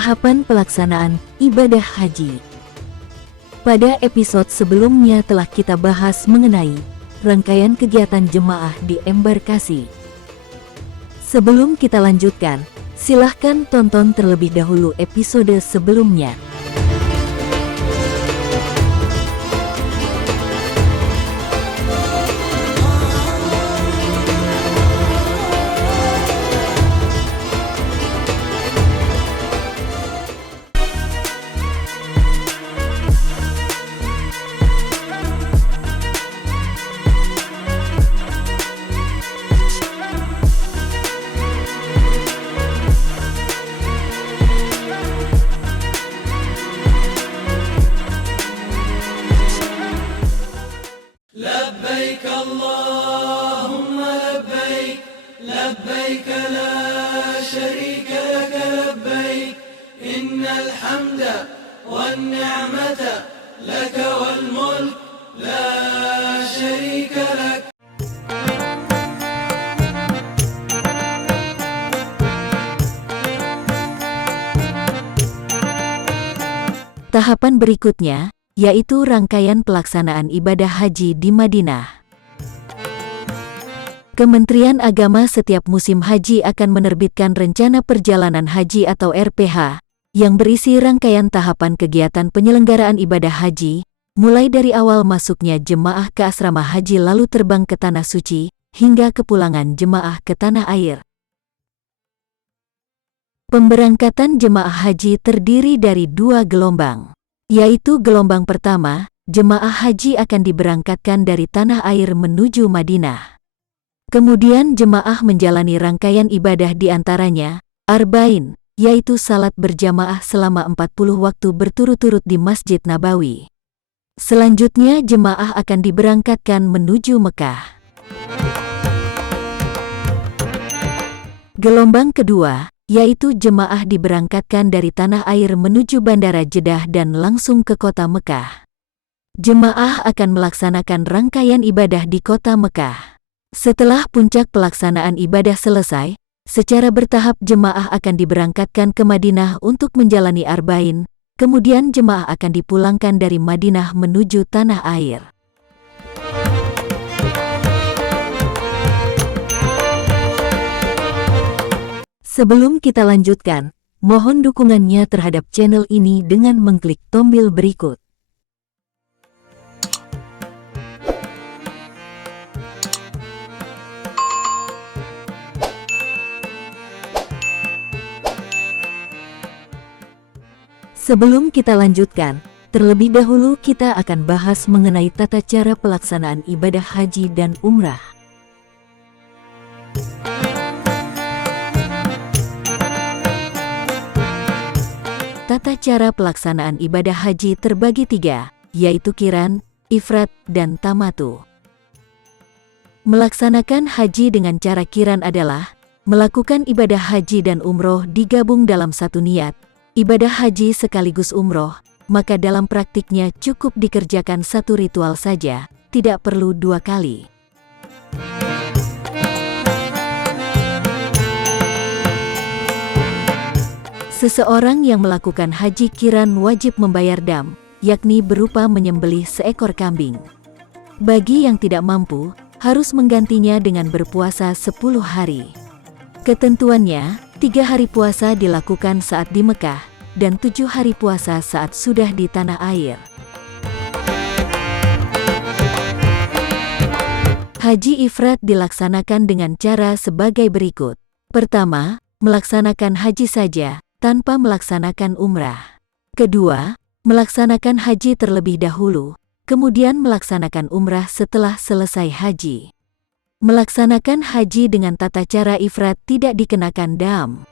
Tahapan pelaksanaan ibadah haji. Pada episode sebelumnya telah kita bahas mengenai rangkaian kegiatan jemaah di embarkasi. Sebelum kita lanjutkan, silahkan tonton terlebih dahulu episode sebelumnya. لبيك اللهم لبيك لبيك لا شريك لك لبيك إن الحمد والنعمة لك والملك لا شريك لك. Tahapan berikutnya yaitu rangkaian pelaksanaan ibadah haji di Madinah. Kementerian Agama setiap musim haji akan menerbitkan rencana perjalanan haji atau RPH yang berisi rangkaian tahapan kegiatan penyelenggaraan ibadah haji, mulai dari awal masuknya jemaah ke asrama haji lalu terbang ke Tanah Suci, hingga kepulangan jemaah ke tanah air. Pemberangkatan jemaah haji terdiri dari 2 gelombang. Yaitu gelombang pertama, jemaah haji akan diberangkatkan dari tanah air menuju Madinah. Kemudian jemaah menjalani rangkaian ibadah di antaranya, Arba'in, yaitu salat berjamaah selama 40 waktu berturut-turut di Masjid Nabawi. Selanjutnya jemaah akan diberangkatkan menuju Mekah. Gelombang kedua, yaitu jemaah diberangkatkan dari tanah air menuju Bandara Jeddah dan langsung ke kota Mekah. Jemaah akan melaksanakan rangkaian ibadah di kota Mekah. Setelah puncak pelaksanaan ibadah selesai, secara bertahap jemaah akan diberangkatkan ke Madinah untuk menjalani Arba'in, kemudian jemaah akan dipulangkan dari Madinah menuju tanah air. Sebelum kita lanjutkan, mohon dukungannya terhadap channel ini dengan mengklik tombol berikut. Sebelum kita lanjutkan, terlebih dahulu kita akan bahas mengenai tata cara pelaksanaan ibadah haji dan umrah. Tata cara pelaksanaan ibadah haji terbagi 3, yaitu qiran, ifrad, dan tamatu. Melaksanakan haji dengan cara qiran adalah melakukan ibadah haji dan umroh digabung dalam satu niat, ibadah haji sekaligus umroh, maka dalam praktiknya cukup dikerjakan satu ritual saja, tidak perlu 2 kali. Seseorang yang melakukan haji qiran wajib membayar dam, yakni berupa menyembelih seekor kambing. Bagi yang tidak mampu, harus menggantinya dengan berpuasa 10 hari. Ketentuannya, 3 hari puasa dilakukan saat di Mekah, dan 7 hari puasa saat sudah di tanah air. Haji ifrad dilaksanakan dengan cara sebagai berikut. Pertama, melaksanakan haji saja, tanpa melaksanakan umrah. Kedua, melaksanakan haji terlebih dahulu, kemudian melaksanakan umrah setelah selesai haji. Melaksanakan haji dengan tata cara ifrad tidak dikenakan dam.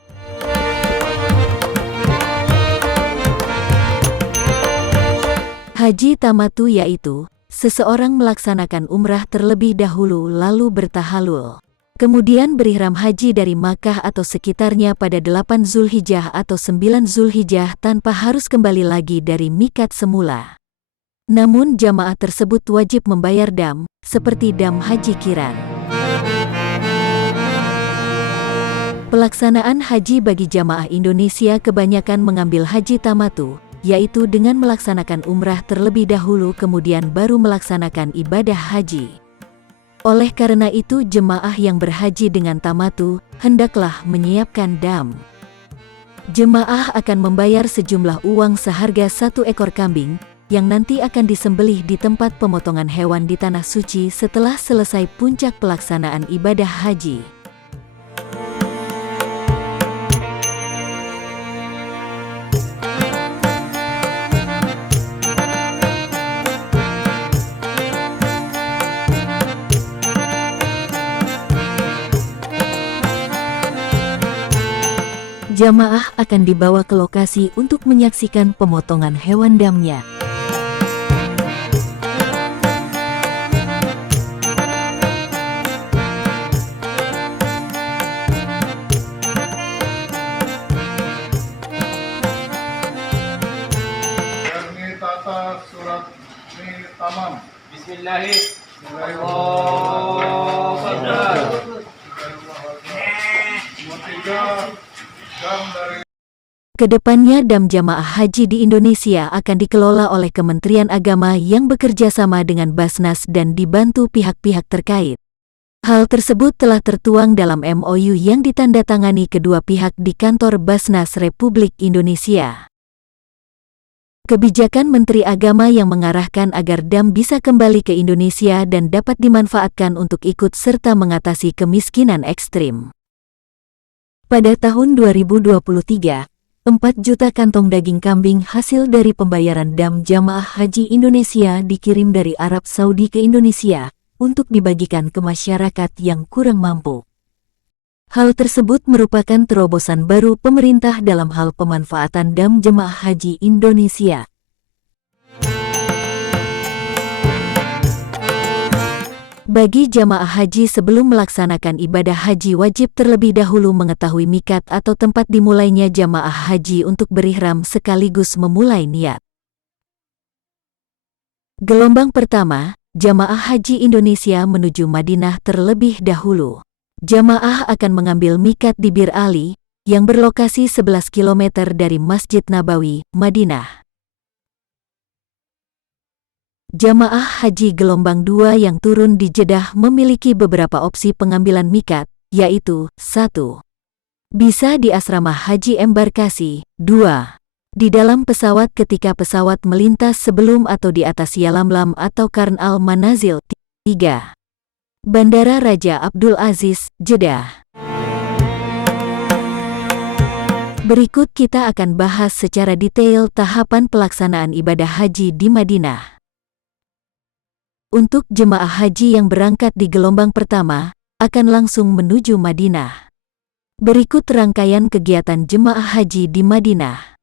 Haji tamatu yaitu, seseorang melaksanakan umrah terlebih dahulu lalu bertahalul. Kemudian berihram haji dari Makkah atau sekitarnya pada 8 Zulhijjah atau 9 Zulhijjah tanpa harus kembali lagi dari mikat semula. Namun jamaah tersebut wajib membayar dam, seperti dam haji qiran. Pelaksanaan haji bagi jamaah Indonesia kebanyakan mengambil haji tamatu, yaitu dengan melaksanakan umrah terlebih dahulu kemudian baru melaksanakan ibadah haji. Oleh karena itu jemaah yang berhaji dengan tamatu, hendaklah menyiapkan dam. Jemaah akan membayar sejumlah uang seharga 1 ekor kambing, yang nanti akan disembelih di tempat pemotongan hewan di Tanah Suci setelah selesai puncak pelaksanaan ibadah haji. Jamaah akan dibawa ke lokasi untuk menyaksikan pemotongan hewan damnya. Ini tata surat ini tamam. Bismillahirrahmanirrahim. Dam dari Kedepannya dam jamaah haji di Indonesia akan dikelola oleh Kementerian Agama yang bekerja sama dengan Basnas dan dibantu pihak-pihak terkait. Hal tersebut telah tertuang dalam MOU yang ditandatangani kedua pihak di kantor Basnas Republik Indonesia. Kebijakan Menteri Agama yang mengarahkan agar dam bisa kembali ke Indonesia dan dapat dimanfaatkan untuk ikut serta mengatasi kemiskinan ekstrim. Pada tahun 2023, 4 juta kantong daging kambing hasil dari pembayaran dam jamaah haji Indonesia dikirim dari Arab Saudi ke Indonesia untuk dibagikan ke masyarakat yang kurang mampu. Hal tersebut merupakan terobosan baru pemerintah dalam hal pemanfaatan dam jemaah haji Indonesia. Bagi jamaah haji sebelum melaksanakan ibadah haji wajib terlebih dahulu mengetahui mikat atau tempat dimulainya jamaah haji untuk berihram sekaligus memulai niat. Gelombang pertama, jamaah haji Indonesia menuju Madinah terlebih dahulu. Jamaah akan mengambil mikat di Bir Ali, yang berlokasi 11 km dari Masjid Nabawi, Madinah. Jamaah haji gelombang 2 yang turun di Jeddah memiliki beberapa opsi pengambilan mikat, yaitu 1. Bisa di asrama haji embarkasi, 2. Di dalam pesawat ketika pesawat melintas sebelum atau di atas Yalamlam atau Karn al-Manazil, 3. Bandara Raja Abdul Aziz, Jeddah. Berikut kita akan bahas secara detail tahapan pelaksanaan ibadah haji di Madinah. Untuk jemaah haji yang berangkat di gelombang pertama, akan langsung menuju Madinah. Berikut rangkaian kegiatan jemaah haji di Madinah.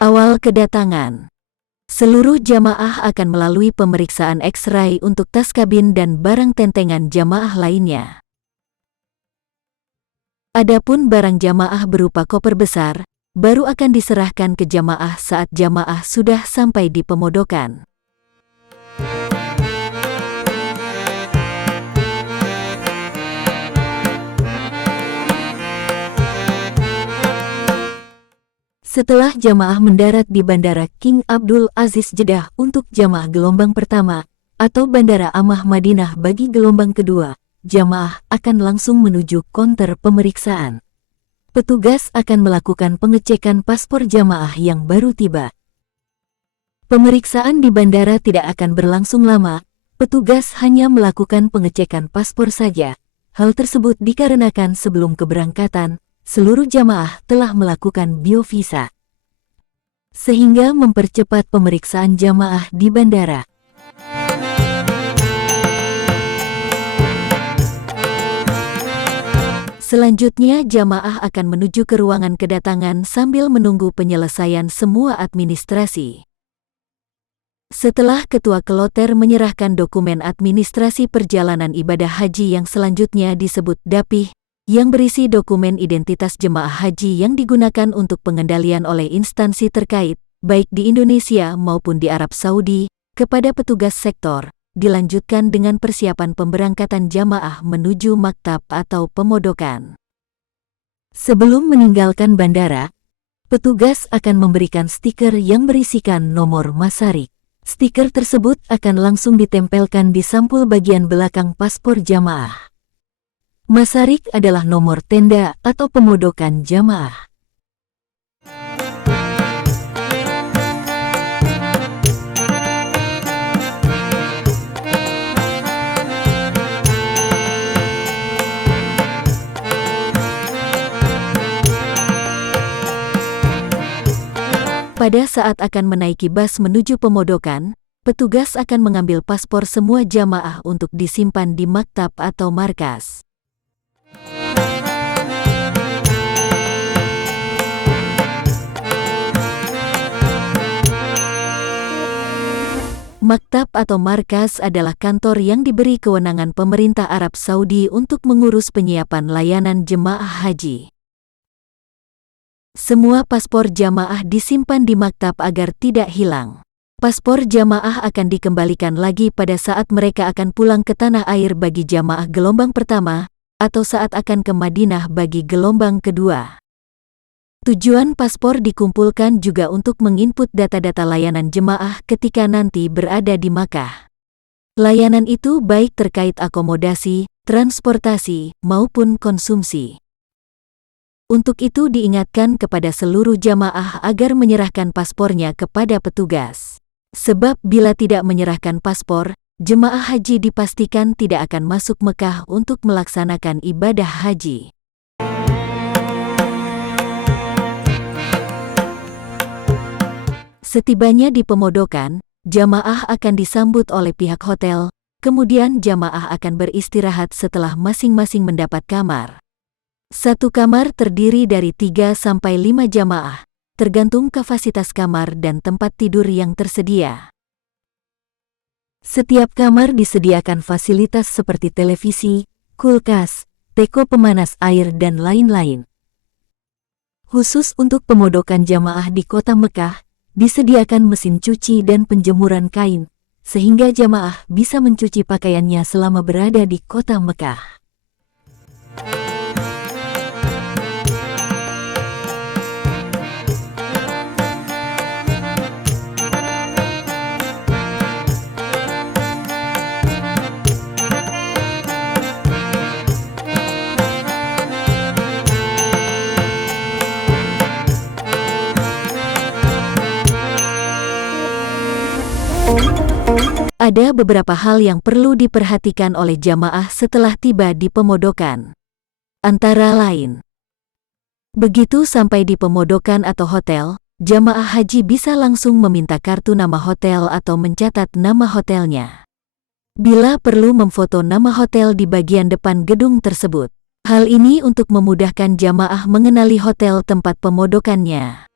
Awal kedatangan. Seluruh jamaah akan melalui pemeriksaan X-ray untuk tas kabin dan barang tentengan jamaah lainnya. Adapun barang jamaah berupa koper besar, baru akan diserahkan ke jamaah saat jamaah sudah sampai di pemondokan. Setelah jamaah mendarat di Bandara King Abdul Aziz Jeddah untuk jamaah gelombang pertama, atau Bandara Amah Madinah bagi gelombang kedua, jamaah akan langsung menuju konter pemeriksaan. Petugas akan melakukan pengecekan paspor jamaah yang baru tiba. Pemeriksaan di bandara tidak akan berlangsung lama, petugas hanya melakukan pengecekan paspor saja. Hal tersebut dikarenakan sebelum keberangkatan, seluruh jamaah telah melakukan biovisa, sehingga mempercepat pemeriksaan jamaah di bandara. Selanjutnya jamaah akan menuju ke ruangan kedatangan sambil menunggu penyelesaian semua administrasi. Setelah Ketua Kloter menyerahkan dokumen administrasi perjalanan ibadah haji yang selanjutnya disebut Dapih, yang berisi dokumen identitas jemaah haji yang digunakan untuk pengendalian oleh instansi terkait, baik di Indonesia maupun di Arab Saudi, kepada petugas sektor, dilanjutkan dengan persiapan pemberangkatan jamaah menuju maktab atau pemondokan. Sebelum meninggalkan bandara, petugas akan memberikan stiker yang berisikan nomor masarik. Stiker tersebut akan langsung ditempelkan di sampul bagian belakang paspor jamaah. Masarik adalah nomor tenda atau pemondokan jamaah. Pada saat akan menaiki bus menuju pemondokan, petugas akan mengambil paspor semua jamaah untuk disimpan di maktab atau markas. Maktab atau markas adalah kantor yang diberi kewenangan pemerintah Arab Saudi untuk mengurus penyiapan layanan jemaah haji. Semua paspor jamaah disimpan di maktab agar tidak hilang. Paspor jamaah akan dikembalikan lagi pada saat mereka akan pulang ke tanah air bagi jamaah gelombang pertama, atau saat akan ke Madinah bagi gelombang kedua. Tujuan paspor dikumpulkan juga untuk menginput data-data layanan jemaah ketika nanti berada di Makkah. Layanan itu baik terkait akomodasi, transportasi, maupun konsumsi. Untuk itu diingatkan kepada seluruh jamaah agar menyerahkan paspornya kepada petugas. Sebab bila tidak menyerahkan paspor, jemaah haji dipastikan tidak akan masuk Mekah untuk melaksanakan ibadah haji. Setibanya di pemondokan, jamaah akan disambut oleh pihak hotel, kemudian jamaah akan beristirahat setelah masing-masing mendapat kamar. Satu kamar terdiri dari 3-5 jamaah, tergantung kapasitas kamar dan tempat tidur yang tersedia. Setiap kamar disediakan fasilitas seperti televisi, kulkas, teko pemanas air dan lain-lain. Khusus untuk pemondokan jamaah di kota Mekah, disediakan mesin cuci dan penjemuran kain, sehingga jamaah bisa mencuci pakaiannya selama berada di kota Mekah. Ada beberapa hal yang perlu diperhatikan oleh jamaah setelah tiba di pemondokan. Antara lain, begitu sampai di pemondokan atau hotel, jamaah haji bisa langsung meminta kartu nama hotel atau mencatat nama hotelnya. Bila perlu memfoto nama hotel di bagian depan gedung tersebut. Hal ini untuk memudahkan jamaah mengenali hotel tempat pemondokannya.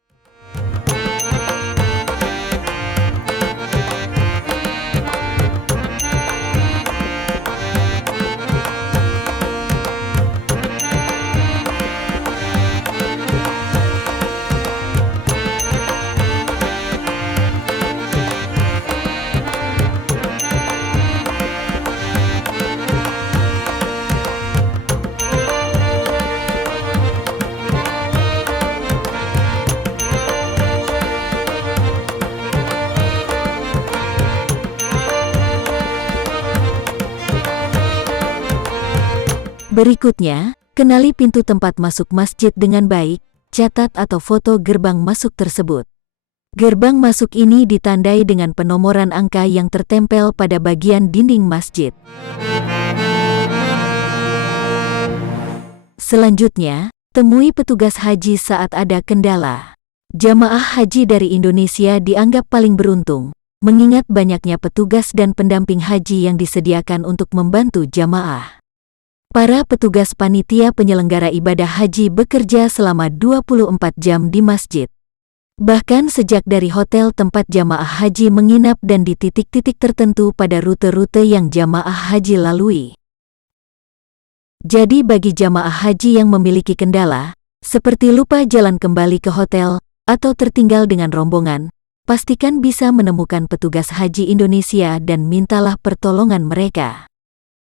Berikutnya, kenali pintu tempat masuk masjid dengan baik, catat atau foto gerbang masuk tersebut. Gerbang masuk ini ditandai dengan penomoran angka yang tertempel pada bagian dinding masjid. Selanjutnya, temui petugas haji saat ada kendala. Jamaah haji dari Indonesia dianggap paling beruntung, mengingat banyaknya petugas dan pendamping haji yang disediakan untuk membantu jamaah. Para petugas panitia penyelenggara ibadah haji bekerja selama 24 jam di masjid. Bahkan sejak dari hotel tempat jamaah haji menginap dan di titik-titik tertentu pada rute-rute yang jamaah haji lalui. Jadi bagi jamaah haji yang memiliki kendala, seperti lupa jalan kembali ke hotel, atau tertinggal dengan rombongan, pastikan bisa menemukan petugas haji Indonesia dan mintalah pertolongan mereka.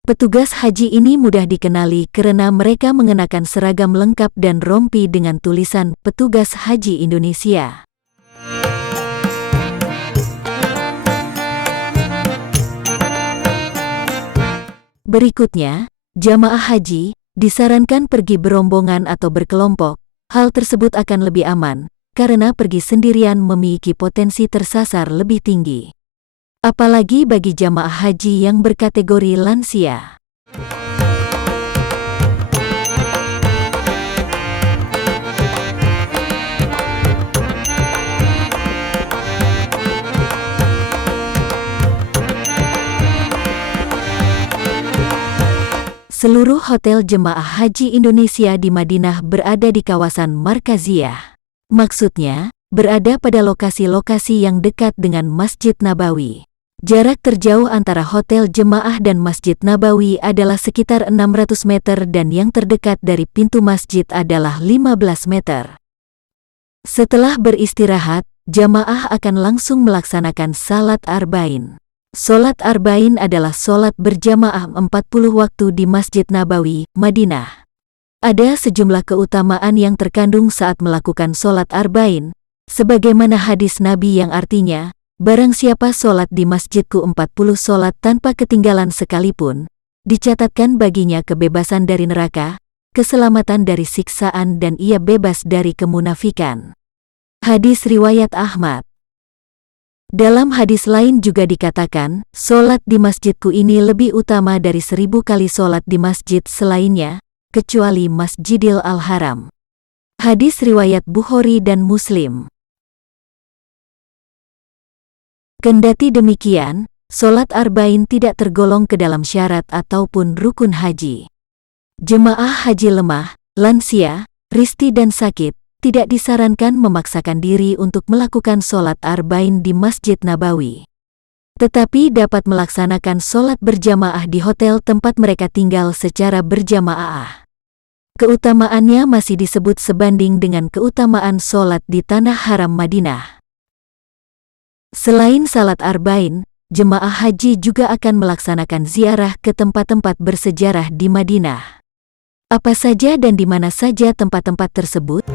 Petugas haji ini mudah dikenali karena mereka mengenakan seragam lengkap dan rompi dengan tulisan Petugas Haji Indonesia. Berikutnya, jamaah haji disarankan pergi berombongan atau berkelompok. Hal tersebut akan lebih aman, karena pergi sendirian memiliki potensi tersasar lebih tinggi. Apalagi bagi jamaah haji yang berkategori lansia. Seluruh hotel jemaah haji Indonesia di Madinah berada di kawasan Markaziyah. Maksudnya, berada pada lokasi-lokasi yang dekat dengan Masjid Nabawi. Jarak terjauh antara hotel jemaah dan Masjid Nabawi adalah sekitar 600 meter dan yang terdekat dari pintu masjid adalah 15 meter. Setelah beristirahat, jamaah akan langsung melaksanakan salat arba'in. Salat arba'in adalah salat berjamaah 40 waktu di Masjid Nabawi, Madinah. Ada sejumlah keutamaan yang terkandung saat melakukan salat arba'in, sebagaimana hadis Nabi yang artinya, barang siapa sholat di masjidku 40 sholat tanpa ketinggalan sekalipun, dicatatkan baginya kebebasan dari neraka, keselamatan dari siksaan dan ia bebas dari kemunafikan. Hadis riwayat Ahmad. Dalam hadis lain juga dikatakan, sholat di masjidku ini lebih utama dari 1000 kali sholat di masjid selainnya, kecuali Masjidil Al-Haram. Hadis riwayat Bukhari dan Muslim. Kendati demikian, salat arba'in tidak tergolong ke dalam syarat ataupun rukun haji. Jemaah haji lemah, lansia, risti dan sakit tidak disarankan memaksakan diri untuk melakukan salat arba'in di Masjid Nabawi. Tetapi dapat melaksanakan salat berjamaah di hotel tempat mereka tinggal secara berjamaah. Keutamaannya masih disebut sebanding dengan keutamaan salat di Tanah Haram Madinah. Selain salat arba'in, jemaah haji juga akan melaksanakan ziarah ke tempat-tempat bersejarah di Madinah. Apa saja dan di mana saja tempat-tempat tersebut?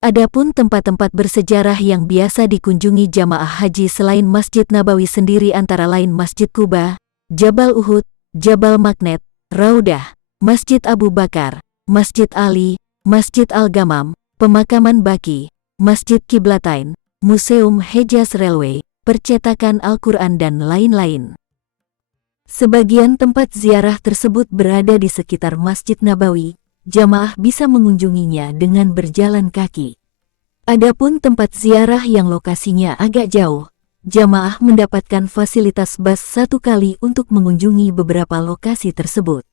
Adapun tempat-tempat bersejarah yang biasa dikunjungi jamaah haji selain Masjid Nabawi sendiri antara lain Masjid Quba, Jabal Uhud, Jabal Magnet, Raudah, Masjid Abu Bakar, Masjid Ali, Masjid Al-Ghamam, Pemakaman Baqi, Masjid Qiblatain, Museum Hejaz Railway, Percetakan Al-Quran dan lain-lain. Sebagian tempat ziarah tersebut berada di sekitar Masjid Nabawi. Jamaah bisa mengunjunginya dengan berjalan kaki. Adapun tempat ziarah yang lokasinya agak jauh, jamaah mendapatkan fasilitas bus 1 kali untuk mengunjungi beberapa lokasi tersebut.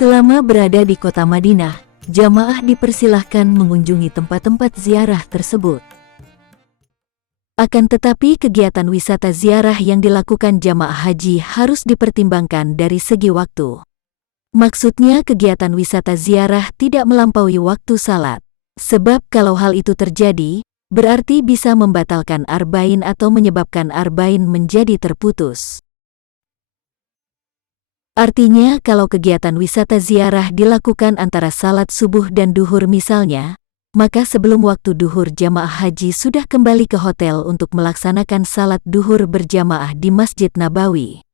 Selama berada di kota Madinah, jamaah dipersilahkan mengunjungi tempat-tempat ziarah tersebut. Akan tetapi kegiatan wisata ziarah yang dilakukan jamaah haji harus dipertimbangkan dari segi waktu. Maksudnya kegiatan wisata ziarah tidak melampaui waktu salat. Sebab kalau hal itu terjadi, berarti bisa membatalkan arba'in atau menyebabkan arba'in menjadi terputus. Artinya kalau kegiatan wisata ziarah dilakukan antara salat subuh dan duhur misalnya, maka sebelum waktu duhur jamaah haji sudah kembali ke hotel untuk melaksanakan salat duhur berjamaah di Masjid Nabawi.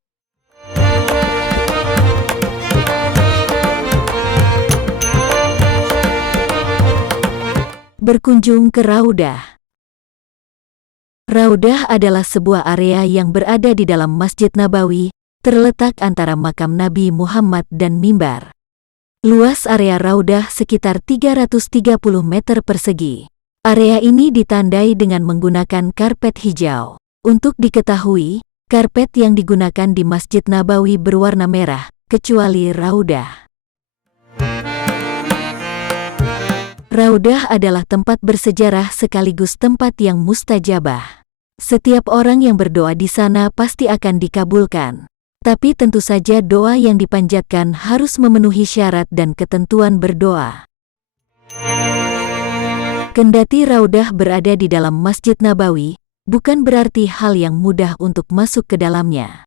Berkunjung ke Raudah. Raudah adalah sebuah area yang berada di dalam Masjid Nabawi, terletak antara makam Nabi Muhammad dan mimbar. Luas area Raudah sekitar 330 meter persegi. Area ini ditandai dengan menggunakan karpet hijau. Untuk diketahui, karpet yang digunakan di Masjid Nabawi berwarna merah, kecuali Raudah. Raudah adalah tempat bersejarah sekaligus tempat yang mustajabah. Setiap orang yang berdoa di sana pasti akan dikabulkan. Tapi tentu saja doa yang dipanjatkan harus memenuhi syarat dan ketentuan berdoa. Kendati Raudah berada di dalam Masjid Nabawi, bukan berarti hal yang mudah untuk masuk ke dalamnya.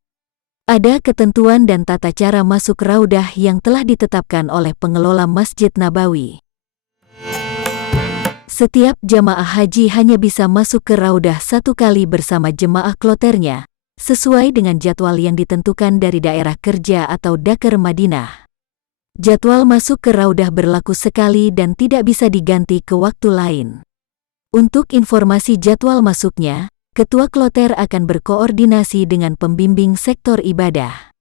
Ada ketentuan dan tata cara masuk Raudah yang telah ditetapkan oleh pengelola Masjid Nabawi. Setiap jamaah haji hanya bisa masuk ke Raudah 1 kali bersama jemaah kloternya, sesuai dengan jadwal yang ditentukan dari daerah kerja atau Dakar Madinah. Jadwal masuk ke Raudah berlaku sekali dan tidak bisa diganti ke waktu lain. Untuk informasi jadwal masuknya, ketua kloter akan berkoordinasi dengan pembimbing sektor ibadah.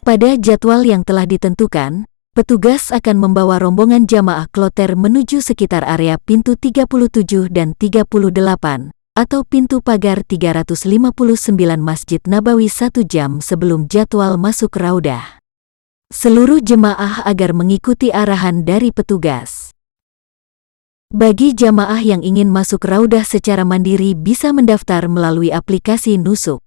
Pada jadwal yang telah ditentukan, petugas akan membawa rombongan jamaah kloter menuju sekitar area pintu 37 dan 38, atau pintu pagar 359 Masjid Nabawi 1 jam sebelum jadwal masuk Raudah. Seluruh jemaah agar mengikuti arahan dari petugas. Bagi jamaah yang ingin masuk Raudah secara mandiri bisa mendaftar melalui aplikasi Nusuk.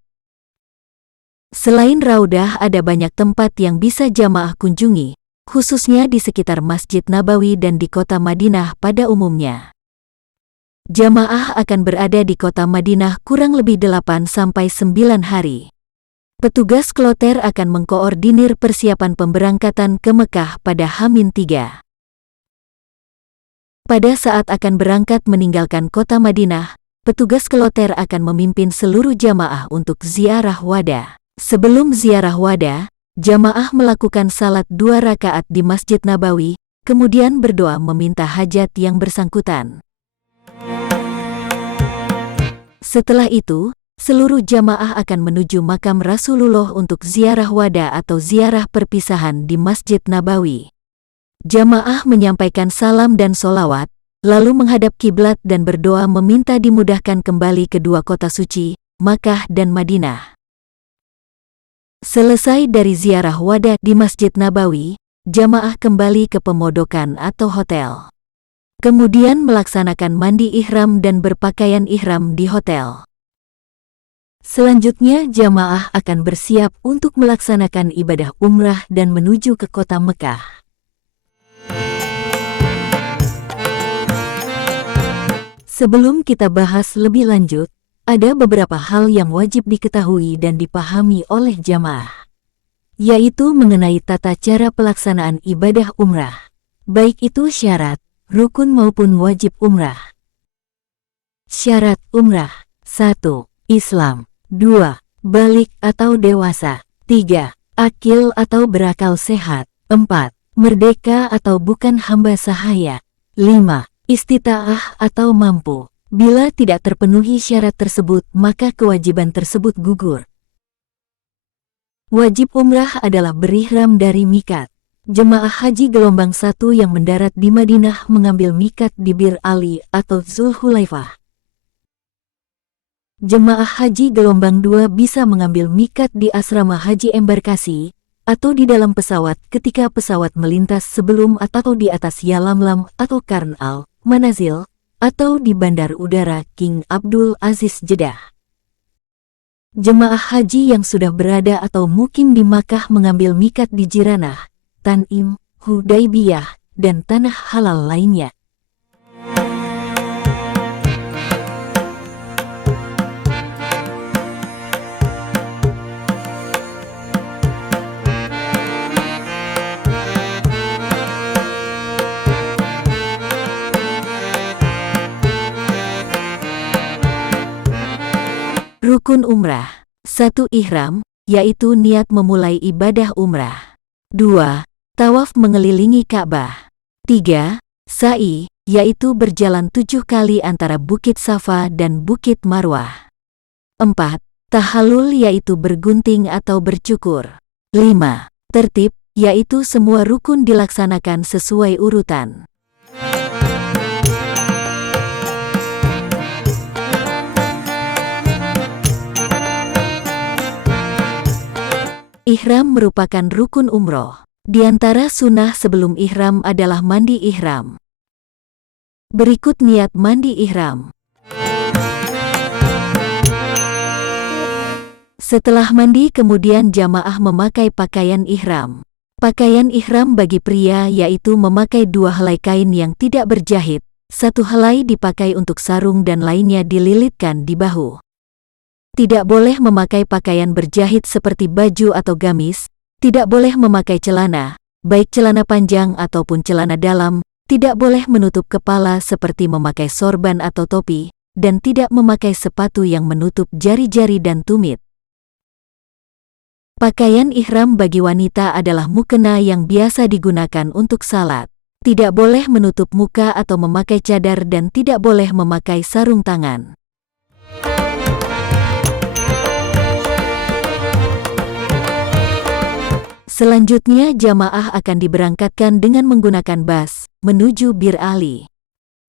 Selain Raudah ada banyak tempat yang bisa jamaah kunjungi, khususnya di sekitar Masjid Nabawi dan di kota Madinah pada umumnya. Jamaah akan berada di kota Madinah kurang lebih 8-9 hari. Petugas kloter akan mengkoordinir persiapan pemberangkatan ke Mekah pada H-3. Pada saat akan berangkat meninggalkan kota Madinah, petugas kloter akan memimpin seluruh jamaah untuk ziarah wada. Sebelum ziarah wada, jamaah melakukan salat 2 rakaat di Masjid Nabawi, kemudian berdoa meminta hajat yang bersangkutan. Setelah itu, seluruh jamaah akan menuju makam Rasulullah untuk ziarah wada atau ziarah perpisahan di Masjid Nabawi. Jamaah menyampaikan salam dan solawat, lalu menghadap kiblat dan berdoa meminta dimudahkan kembali ke 2 kota suci, Makkah dan Madinah. Selesai dari ziarah wada di Masjid Nabawi, jamaah kembali ke pemondokan atau hotel. Kemudian melaksanakan mandi ihram dan berpakaian ihram di hotel. Selanjutnya jamaah akan bersiap untuk melaksanakan ibadah umrah dan menuju ke kota Mekah. Sebelum kita bahas lebih lanjut, ada beberapa hal yang wajib diketahui dan dipahami oleh jamaah, yaitu mengenai tata cara pelaksanaan ibadah umrah, baik itu syarat, rukun maupun wajib umrah. Syarat umrah: 1. Islam. 2. Balik atau dewasa. 3. Akil atau berakal sehat. 4. Merdeka atau bukan hamba sahaya. 5. Istita'ah atau mampu. Bila tidak terpenuhi syarat tersebut, maka kewajiban tersebut gugur. Wajib umrah adalah berihram dari mikat. Jemaah haji gelombang 1 yang mendarat di Madinah mengambil mikat di Bir Ali atau Zulhulaifah. Jemaah haji gelombang 2 bisa mengambil mikat di asrama haji embarkasi, atau di dalam pesawat ketika pesawat melintas sebelum atau di atas Yalamlam atau Karn al-Manazil, atau di Bandar Udara King Abdul Aziz Jeddah. Jemaah haji yang sudah berada atau mukim di Makkah mengambil mikat di Jiranah, Tanim, Hudaybiyah, dan tanah halal lainnya. Rukun umrah. 1. Ihram, yaitu niat memulai ibadah umrah. 2. Tawaf mengelilingi Ka'bah. 3. Sa'i, yaitu berjalan 7 kali antara Bukit Safa dan Bukit Marwah. 4. Tahallul yaitu bergunting atau bercukur. 5. Tertib, yaitu semua rukun dilaksanakan sesuai urutan. Ihram merupakan rukun umroh. Di antara sunnah sebelum ihram adalah mandi ihram. Berikut niat mandi ihram. Setelah mandi kemudian jamaah memakai pakaian ihram. Pakaian ihram bagi pria yaitu memakai 2 helai kain yang tidak berjahit, 1 helai dipakai untuk sarung dan lainnya dililitkan di bahu. Tidak boleh memakai pakaian berjahit seperti baju atau gamis, tidak boleh memakai celana, baik celana panjang ataupun celana dalam, tidak boleh menutup kepala seperti memakai sorban atau topi, dan tidak memakai sepatu yang menutup jari-jari dan tumit. Pakaian ihram bagi wanita adalah mukena yang biasa digunakan untuk salat. Tidak boleh menutup muka atau memakai cadar dan tidak boleh memakai sarung tangan. Selanjutnya jamaah akan diberangkatkan dengan menggunakan bas, menuju Bir Ali.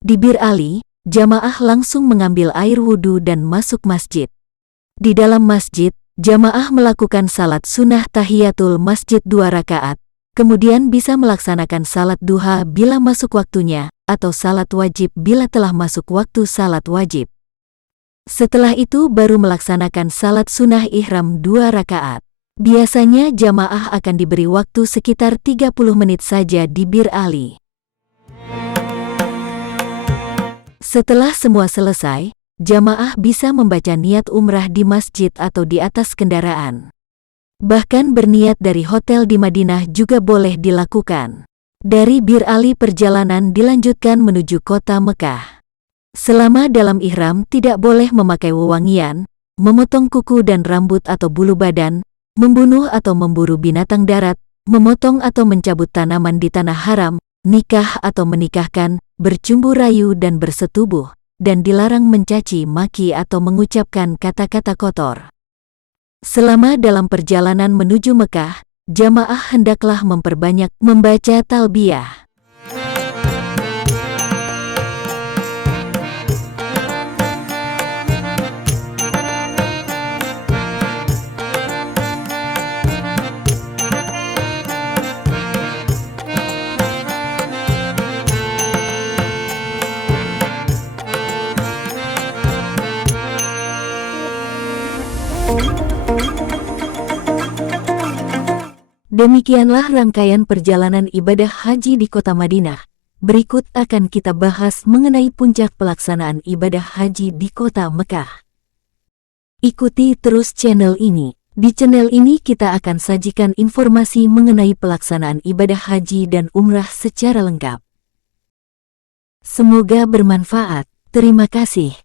Di Bir Ali, jamaah langsung mengambil air wudhu dan masuk masjid. Di dalam masjid, jamaah melakukan salat sunnah tahiyatul masjid 2 rakaat, kemudian bisa melaksanakan salat duha bila masuk waktunya, atau salat wajib bila telah masuk waktu salat wajib. Setelah itu baru melaksanakan salat sunnah ihram 2 rakaat. Biasanya jamaah akan diberi waktu sekitar 30 menit saja di Bir Ali. Setelah semua selesai, jamaah bisa membaca niat umrah di masjid atau di atas kendaraan. Bahkan berniat dari hotel di Madinah juga boleh dilakukan. Dari Bir Ali perjalanan dilanjutkan menuju kota Mekah. Selama dalam ihram tidak boleh memakai wewangian, memotong kuku dan rambut atau bulu badan, membunuh atau memburu binatang darat, memotong atau mencabut tanaman di tanah haram, nikah atau menikahkan, bercumbu rayu dan bersetubuh, dan dilarang mencaci maki atau mengucapkan kata-kata kotor. Selama dalam perjalanan menuju Mekah, jamaah hendaklah memperbanyak membaca talbiyah. Demikianlah rangkaian perjalanan ibadah haji di kota Madinah. Berikut akan kita bahas mengenai puncak pelaksanaan ibadah haji di kota Mekah. Ikuti terus channel ini. Di channel ini kita akan sajikan informasi mengenai pelaksanaan ibadah haji dan umrah secara lengkap. Semoga bermanfaat. Terima kasih.